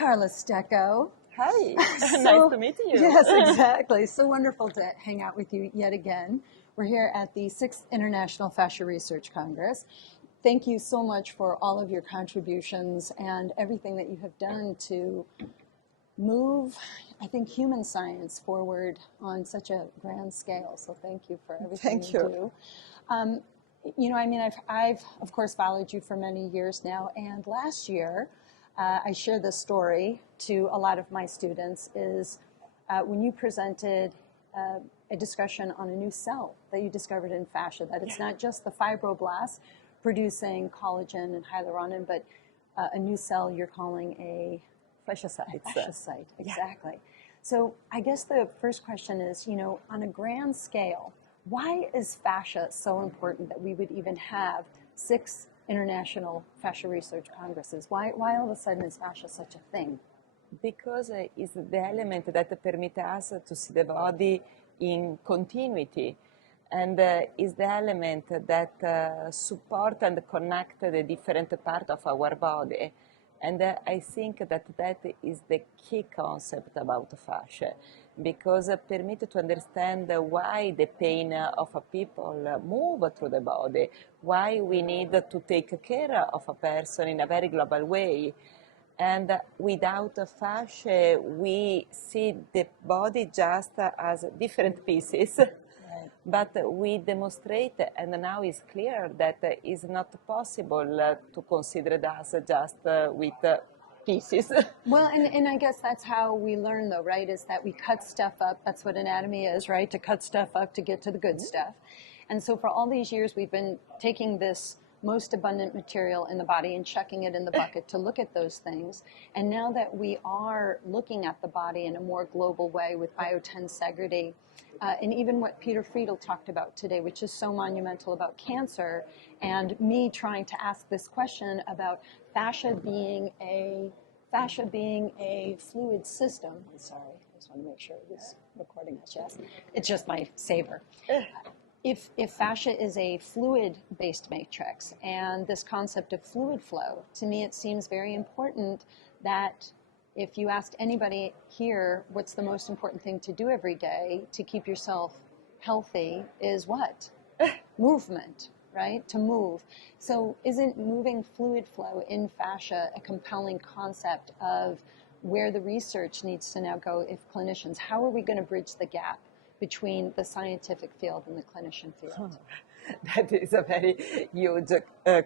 Carla Stecco. Hi, nice to meet you. Yes, exactly. So wonderful to hang out with you yet again. We're here at the 6th International Fascia Research Congress. Thank you so much for all of your contributions and everything that you have done to move, I think, human science forward on such a grand scale. So thank you for everything you do. I've of course followed you for many years now, and last year I shared this story to a lot of my students is when you presented a discussion on a new cell that you discovered in fascia, that it's not just the fibroblasts producing collagen and hyaluronin, but a new cell you're calling a fasciacyte. Fasciacyte, exactly. So I guess the first question is, on a grand scale, why is fascia so important that we would even have 6 International Fascia Research Congresses? Why all of a sudden is fascia such a thing? Because it's the element that permits us to see the body in continuity, and is the element that support and connect the different parts of our body. And I think that is the key concept about fascia, because it permits to understand why the pain of a people move through the body, why we need to take care of a person in a very global way. And without fascia, we see the body just as different pieces. Right. But we demonstrate, and now it's clear that it's not possible to consider us just with pieces. Well, and I guess that's how we learn, though, right, is that we cut stuff up. That's what anatomy is, right, to cut stuff up to get to the good stuff. And so for all these years, we've been taking this most abundant material in the body and chucking it in the bucket to look at those things. And now that we are looking at the body in a more global way with biotensegrity, and even what Peter Friedel talked about today, which is so monumental about cancer, and me trying to ask this question about fascia being a fluid system. I'm sorry, I just want to make sure it was recording us. Yes, it's just my saver. If fascia is a fluid-based matrix, and this concept of fluid flow, to me it seems very important that if you asked anybody here what's the most important thing to do every day to keep yourself healthy is what? Movement, right? To move. So isn't moving fluid flow in fascia a compelling concept of where the research needs to now go if clinicians, how are we going to bridge the gap between the scientific field and the clinician field? That is a very huge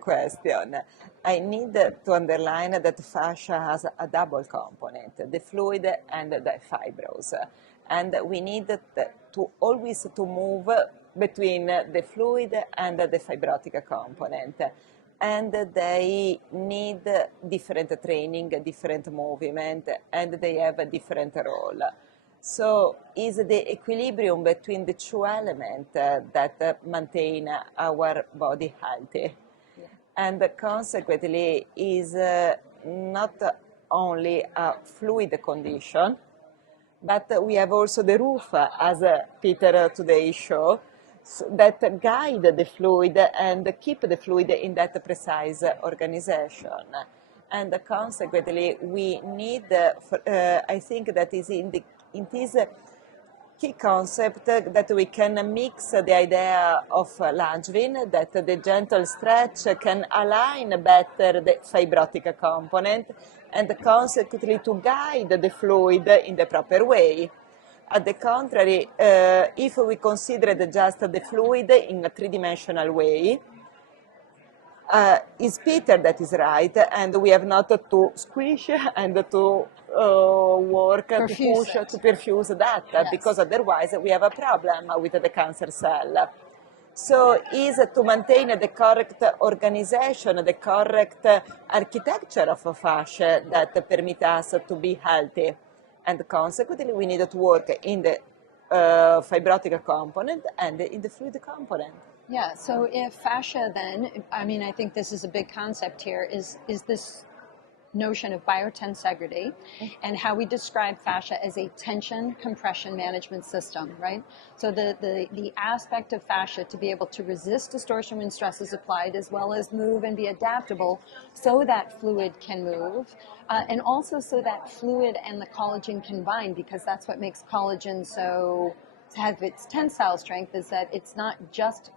question. I need to underline that fascia has a double component, the fluid and the fibrous. And we need to always to move between the fluid and the fibrotic component. And they need different training, different movement, and they have a different role. So is the equilibrium between the two elements that maintain our body healthy. Yeah. And consequently is not only a fluid condition, but we have also the roof, as Peter today showed, so that guide the fluid and keep the fluid in that precise organization. And consequently, we need, I think that is it is a key concept that we can mix the idea of Langevin, that the gentle stretch can align better the fibrotic component and consequently to guide the fluid in the proper way. At the contrary, if we consider just the fluid in a three-dimensional way, it's Peter that is right, and we have not to squish and to work to perfuse that, yes. Because otherwise we have a problem with the cancer cell. So is to maintain the correct organization, the correct architecture of fascia that permit us to be healthy. And consequently, we need to work in the fibrotic component and in the fluid component. Yeah, so if fascia then, I mean, I think this is a big concept here, is this notion of biotensegrity and how we describe fascia as a tension compression management system, right? So the aspect of fascia to be able to resist distortion when stress is applied, as well as move and be adaptable so that fluid can move, and also so that fluid and the collagen can bind, because that's what makes collagen so, to have its tensile strength, is that it's not just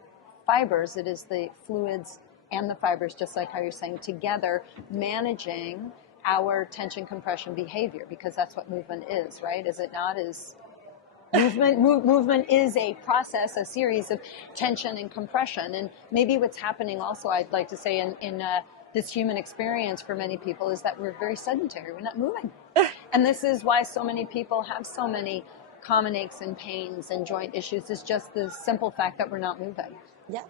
fibers, it is the fluids and the fibers, just like how you're saying, together managing our tension compression behavior, because that's what movement is, right? Is it not? Is movement is a process, a series of tension and compression. And maybe what's happening also, I'd like to say, in this human experience for many people, is that we're very sedentary, we're not moving. And this is why so many people have so many common aches and pains and joint issues, is just the simple fact that we're not moving. Yeah.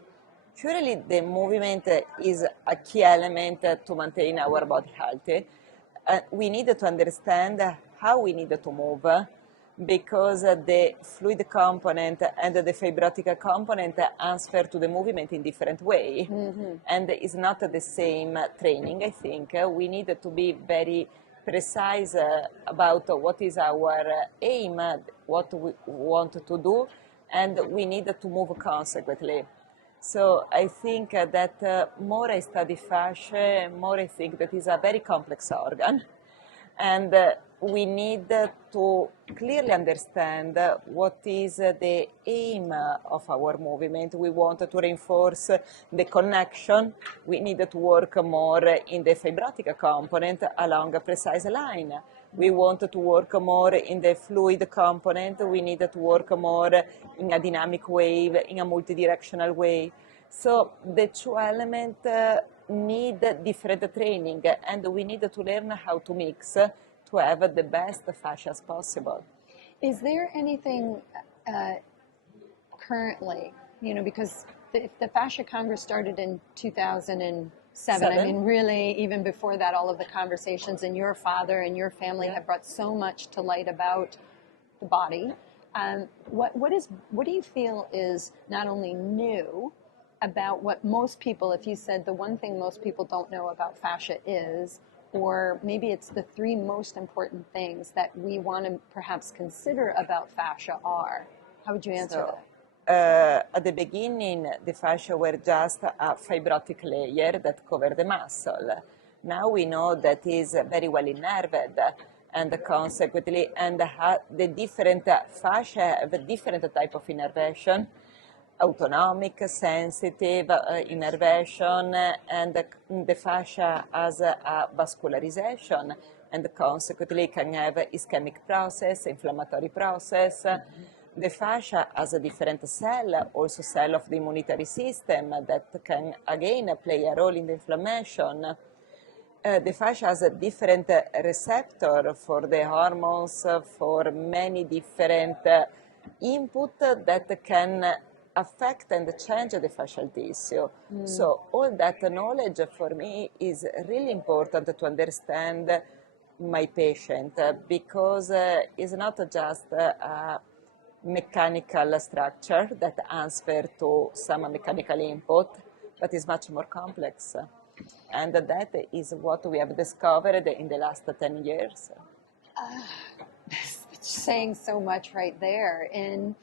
Surely the movement is a key element to maintain our body healthy. We need to understand how we need to move, because the fluid component and the fibrotic component answer to the movement in different way. And it's not the same training, I think. We need to be very precise about what is our aim, what we want to do, and we need to move consequently. So I think that more I study fascia, more I think that it's a very complex organ. And we need to clearly understand what is the aim of our movement. We want to reinforce the connection. We need to work more in the fibrotic component along a precise line. We want to work more in the fluid component. We need to work more in a dynamic way, in a multidirectional way. So the two elements need different training, and we need to learn how to mix to have the best fascia as possible. Is there anything currently, because the Fascia Congress started in 2007, I mean, really, even before that, all of the conversations, and your father and your family have brought so much to light about the body. What do you feel is not only new about what most people, if you said the one thing most people don't know about fascia is, or maybe it's the three most important things that we want to perhaps consider about fascia are? How would you answer that? At the beginning, the fascia were just a fibrotic layer that covered the muscle. Now we know that is very well innerved, and consequently, and the different fascia have a different type of innervation, autonomic, sensitive innervation, and the fascia has a vascularization, and consequently can have ischemic process, inflammatory process. The fascia has a different cell, also cell of the immunitary system, that can again play a role in the inflammation. The fascia has a different receptor for the hormones, for many different input that can affect and change the fascial tissue. So all that knowledge for me is really important to understand my patient, because it's not just a mechanical structure that answers to some mechanical input, but is much more complex. And that is what we have discovered in the last 10 years. It's saying so much right there. And,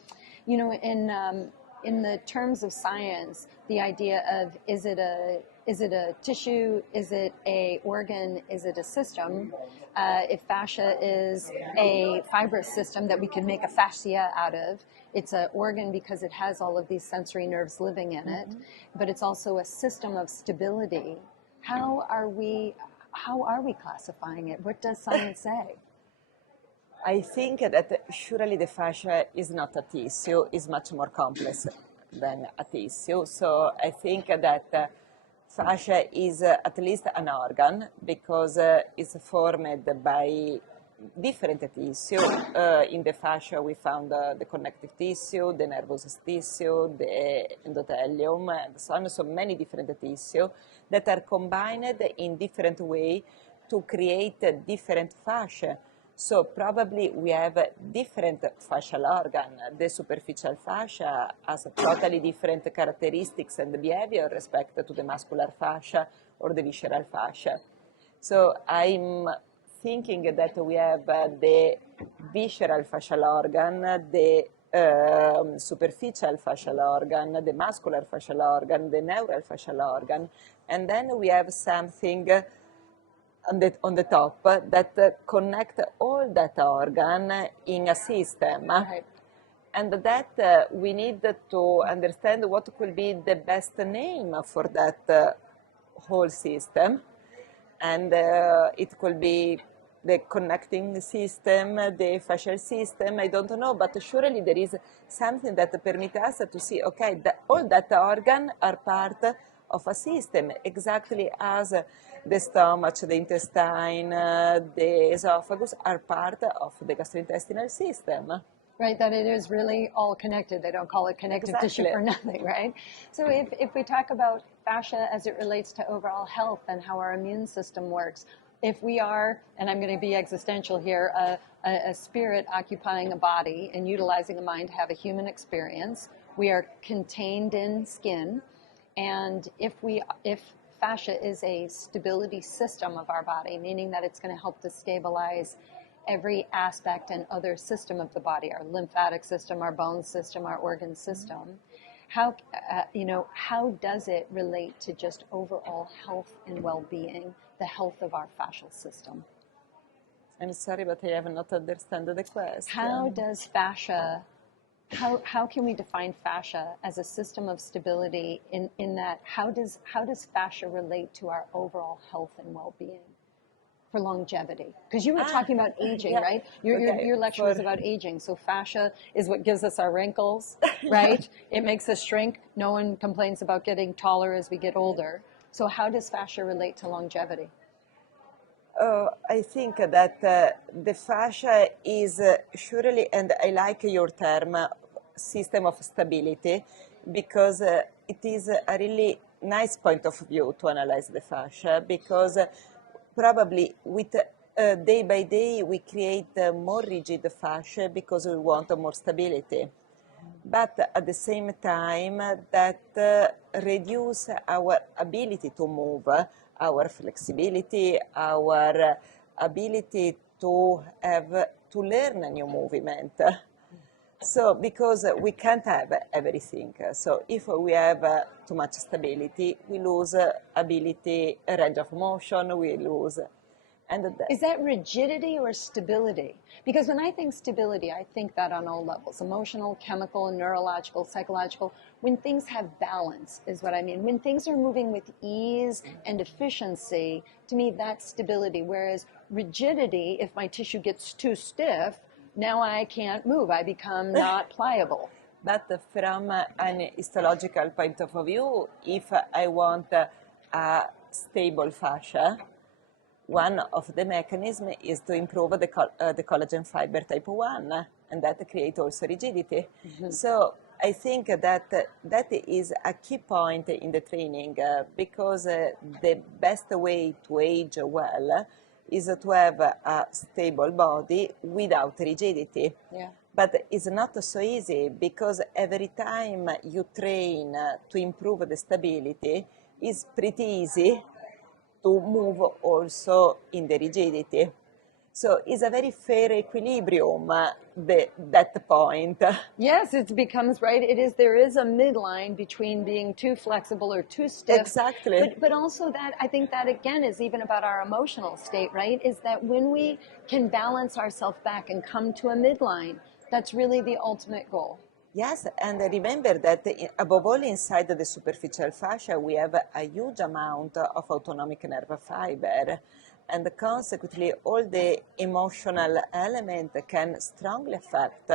in the terms of science, the idea of is it a tissue, is it a organ, is it a system? If fascia is a fibrous system that we can make a fascia out of, it's an organ because it has all of these sensory nerves living in it, but it's also a system of stability. How are we classifying it? What does science say? I think that surely the fascia is not a tissue, is much more complex than a tissue. So I think that fascia is at least an organ, because it's formed by different tissue. In the fascia we found the connective tissue, the nervous tissue, the endothelium, and so on. So many different tissue that are combined in different way to create different fascia. So probably we have different fascial organ. The superficial fascia has totally different characteristics and behavior respect to the muscular fascia or the visceral fascia. So I'm thinking that we have the visceral fascial organ, the superficial fascial organ, the muscular fascial organ, the neural fascial organ, and then we have something on the top that connect all that organ in a system. Right. And that we need to understand what could be the best name for that whole system. And it could be the connecting system, the fascial system, I don't know, but surely there is something that permits us to see, okay, all that organ are part of a system, exactly as the stomach, the intestine, the esophagus are part of the gastrointestinal system. Right, that it is really all connected. They don't call it connective tissue for nothing, right? So if we talk about fascia as it relates to overall health and how our immune system works, if we are, and I'm going to be existential here, a spirit occupying a body and utilizing a mind to have a human experience, we are contained in skin, and if fascia is a stability system of our body, meaning that it's going to help to stabilize every aspect and other system of the body, our lymphatic system, our bone system, our organ system. How does it relate to just overall health and well-being, the health of our fascial system? I'm sorry, but I have not understood the question. How does fascia, how can we define fascia as a system of stability in that, how does fascia relate to our overall health and well-being? For longevity, because you were talking about aging, right? Your lecture was about aging. So fascia is what gives us our wrinkles, right? It makes us shrink. No one complains about getting taller as we get older. So how does fascia relate to longevity? I think that the fascia is surely, and I like your term, system of stability, because it is a really nice point of view to analyze the fascia, because probably with day by day we create more rigid fascia because we want more stability. But at the same time that reduce our ability to move, our flexibility, our ability to have to learn a new movement. So because we can't have everything. So if we have too much stability, we lose ability, range of motion, we lose. And is that rigidity or stability? Because when I think stability, I think that on all levels, emotional, chemical, neurological, psychological, when things have balance is what I mean. When things are moving with ease and efficiency, to me that's stability. Whereas rigidity, if my tissue gets too stiff, now I can't move, I become not pliable. But from an histological point of view, if I want a stable fascia, one of the mechanisms is to improve the collagen fiber type 1, and that creates also rigidity. Mm-hmm. So I think that is a key point in the training, because the best way to age well is to have a stable body without rigidity. Yeah. But it's not so easy, because every time you train to improve the stability, it's pretty easy to move also in the rigidity. So it's a very fair equilibrium, that point. Yes, it becomes, right, there is a midline between being too flexible or too stiff. Exactly. But also that, I think that again is even about our emotional state, right? Is that when we can balance ourselves back and come to a midline, that's really the ultimate goal. Yes, and remember that above all inside the superficial fascia, we have a huge amount of autonomic nerve fiber. And consequently, all the emotional element can strongly affect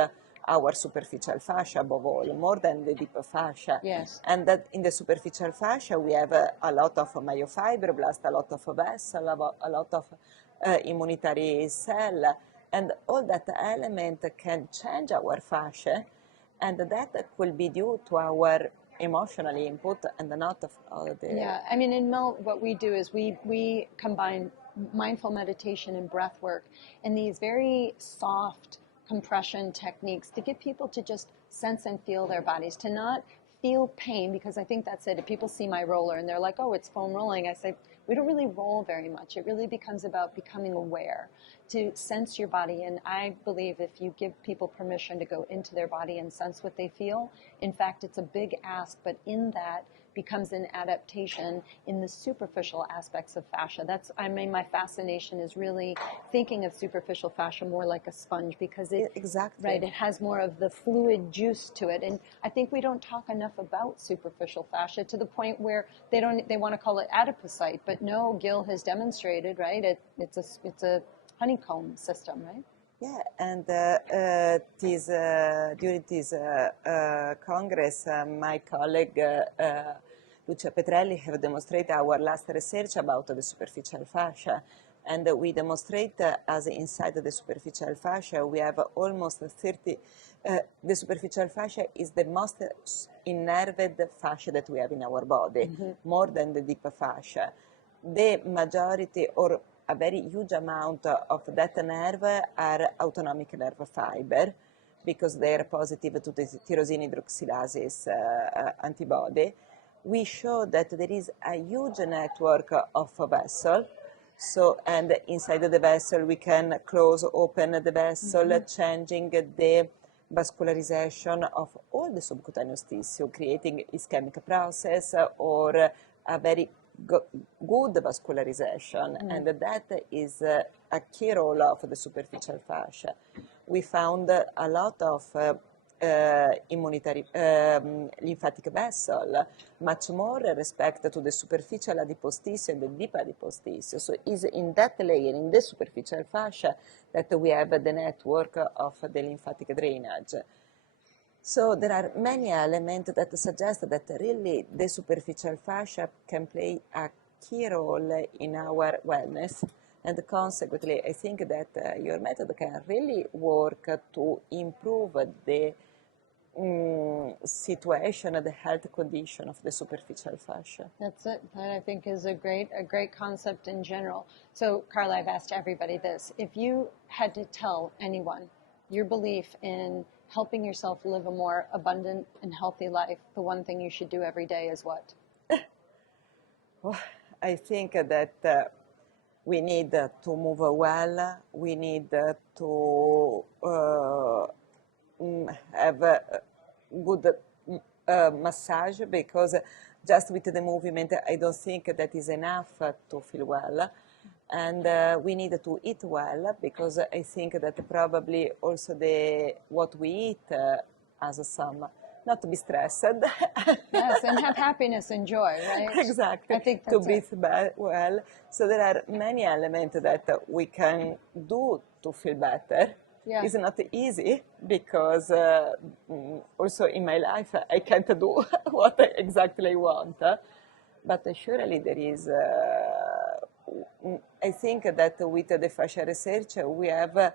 our superficial fascia above all, more than the deep fascia. Yes. And that in the superficial fascia, we have a lot of myofibroblast, a lot of vessel, a lot of immunitary cell, and all that element can change our fascia, and that will be due to our emotional input and not of the... Yeah, I mean, in Mel, what we do is we combine mindful meditation and breath work and these very soft compression techniques to get people to just sense and feel their bodies, to not feel pain, because I think that's it. If people see my roller and they're like, oh, it's foam rolling, I say, we don't really roll very much. It really becomes about becoming aware, to sense your body. And I believe if you give people permission to go into their body and sense what they feel, in fact, it's a big ask, but in that becomes an adaptation in the superficial aspects of fascia. That's, I mean, my fascination is really thinking of superficial fascia more like a sponge, because it, exactly. Right, it has more of the fluid juice to it. And I think we don't talk enough about superficial fascia, to the point where they want to call it adipocyte, but no, Gil has demonstrated, right? It's a honeycomb system, right? Yeah, and during this Congress, my colleague Lucia Petrelli have demonstrated our last research about the superficial fascia. And we demonstrate as inside the superficial fascia, we have almost 30, the superficial fascia is the most innerved fascia that we have in our body, more than the deep fascia. The majority, or a very huge amount of that nerve, are autonomic nerve fiber, because they are positive to the tyrosine hydroxylase antibody. We show that there is a huge network of vessels. So, and inside the vessel, we can close, open the vessel, changing the vascularization of all the subcutaneous tissue, creating ischemic process or a very good vascularization, and that is a key role of the superficial fascia. We found a lot of lymphatic vessel, much more respect to the superficial adipose tissue and the deep adipose tissue. So it's in that layer, in the superficial fascia, that we have the network of the lymphatic drainage. So there are many elements that suggest that really the superficial fascia can play a key role in our wellness. And consequently, I think that your method can really work to improve the situation, the health condition of the superficial fascia. That's it. That, I think, is a great concept in general. So, Carla, I've asked everybody this. If you had to tell anyone your belief in helping yourself live a more abundant and healthy life, the one thing you should do every day is what? Well, I think that we need to move well. We need to have a good massage, because just with the movement, I don't think that is enough to feel well. And we need to eat well, because I think that probably also what we eat has some, not to be stressed. Yes, and have happiness and joy, right? Exactly, I think to that's breathe well. So there are many elements that we can do to feel better. Yeah. It's not easy, because also in my life I can't do what I exactly want. But surely there is, I think that with the fascia research we have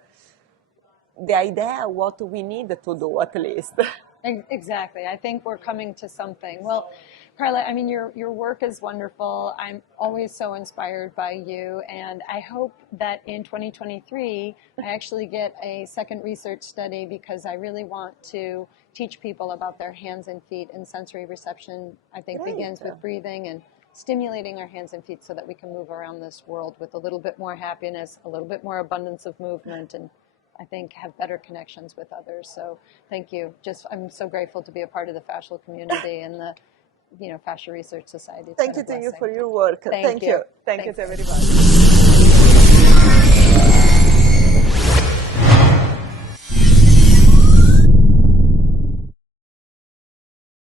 the idea what we need to do, at least. Exactly. I think we're coming to something. Well, Carla, I mean, your work is wonderful. I'm always so inspired by you, and I hope that in 2023 I actually get a second research study, because I really want to teach people about their hands and feet, and sensory reception, I think, begins with breathing and stimulating our hands and feet, so that we can move around this world with a little bit more happiness, a little bit more abundance of movement, and I think have better connections with others. So thank you. I'm so grateful to be a part of the fascial community and the Fascia Research Society. Thank you to you for your work. Thank you. Thank you to everybody.